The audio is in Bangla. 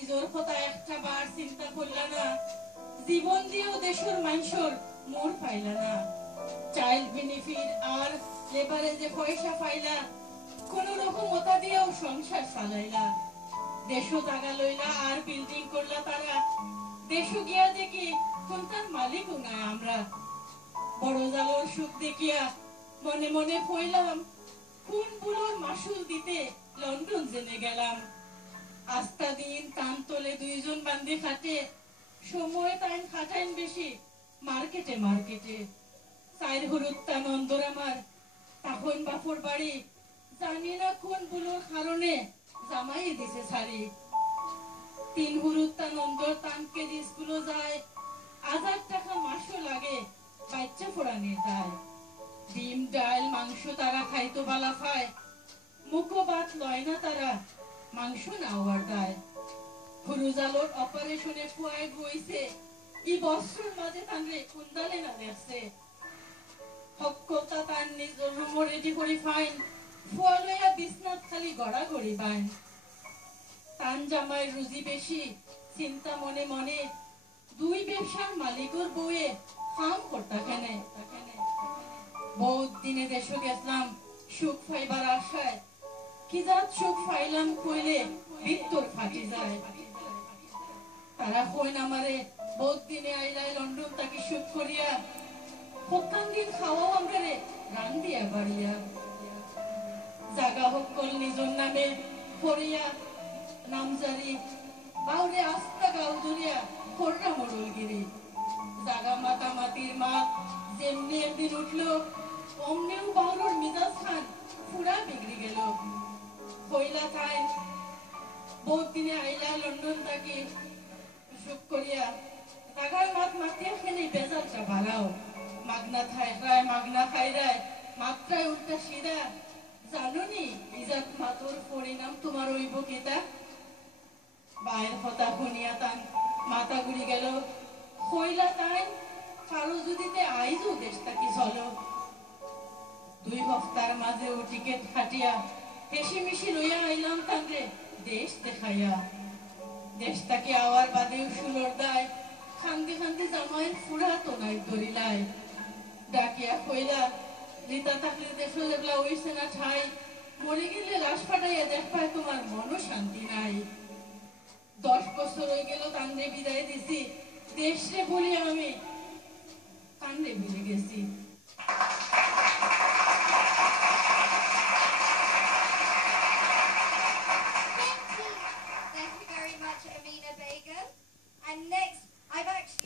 নিজের কথা একটা বার চিন্তা করলা না জীবন দিয়েও দেশের মানুষের মোর পাইলা না চাইল্ড বেনিফিট আর লেবারেজে পয়সা পাইলা কোন রকম ওটা দিয়েও সংসার চালাইলা দেশও টাকা লইলা আর বিল্ডিং করলা তারা দেশও গিয়া দেখি কোনটার মালিকও নাই আমরা বড় জালোর সুখ দেখিয়া মনে মনে কইলাম কোন বুলোর মাসুল দিতে লন্ডন জেনে গেলাম আস্তা দিন টান তোলে দুইজন বান্ধে খাটে সময় টাইম খাটাইন বেশি মার্কেটে মার্কেটে চাইর হরুত্তা নন্দর আমার তখন বাপুর বাড়ি জানি না কোন বুলোর কারণে জামাই দিছে সারি তিন হুরুত্তা নন্দর টানকে স্কুলে যায় 1000 টাকা মাসও লাগে বাচ্চা পড়ানি যায় ডিম ডাল মাংস তারা খাইতো বালা খায় মুখো ভাত লয় না তারা মাংস না হওয়ার দায় হুরুজালোর অপারেশনে ফুয়ায় গইছে ই বছর মাঝে তানরে কুন্দালে না দেখছে হক্কতা তান নিজের রুম রেডি করে ফাইন ফুয়া লইয়া বিছনাত খালি গড়াগড়ি বাইন তান জামাই রুজি বেশি চিন্তা মনে মনে দুই ব্যবসার মালিকর বউয়ে কাম করতা কেনে বহুত দিনে দেশে গেছিলাম সুখ পাইবার আশায় কি জাত সুখ পাইলাম কইলে ভিতর ফাটি যায় তারা কইন আমারে বহুত দিনে আইলাই লন্ডন তাকে সুখ করিয়া প্রত্যেক দিন খাওয়াও আমরা রে রান দিয়া বাড়িয়া জাগা হকল নিজর নামে করিয়া নামজারি বাউরে আস্তা গাও ধরিয়া কররা মরুলগিরি জাগা মাতা মাতির মা যেমনি একদিন উঠলো অমনিও বাউরোর মিজাজ খান পুরা বিগড়ি গেল কইলা তাই বহুত দিনে আইলা লন্ডন তাকে সুখ করিয়া টাকার মাত মাতিয়া খেলে বেজালটা বাড়াও মাগনা খাই রায় মাগনা খাই রায় মাত্রায় উল্টা সিধা জানুনি ইজাত মাতর পরিণাম তোমার ওইব কিতা বায়ের কথা শুনিয়া তান মাথা ঘুরি গেল কইলা তাই কারো যদিতে আইজও দেশটা কি চলো 2 হপ্তার মাঝেও টিকেট হাটিয়া হেসি মিশি লইয়া আইলাম তানরে দেশ দেখাইয়া দেশটাকে আওয়ার বাদেও সুলোর দায় খান্দি খান্দি জামাইয়ের ফুরা তো নাই দরিলায় ডাকিয়া কইলা লিতা থাকলে দেশে যেগুলা হইছে না ঠাই মরে গেলে লাশ ফাটাইয়া দেখ পায় তোমার মনও শান্তি নাই 10 বছর হয়ে গেল তানরে বিদায় দিছি দেশে বলি আমি কান্দে ভুলে গেছি Thank you very much, Amina Begum. And next, I've actually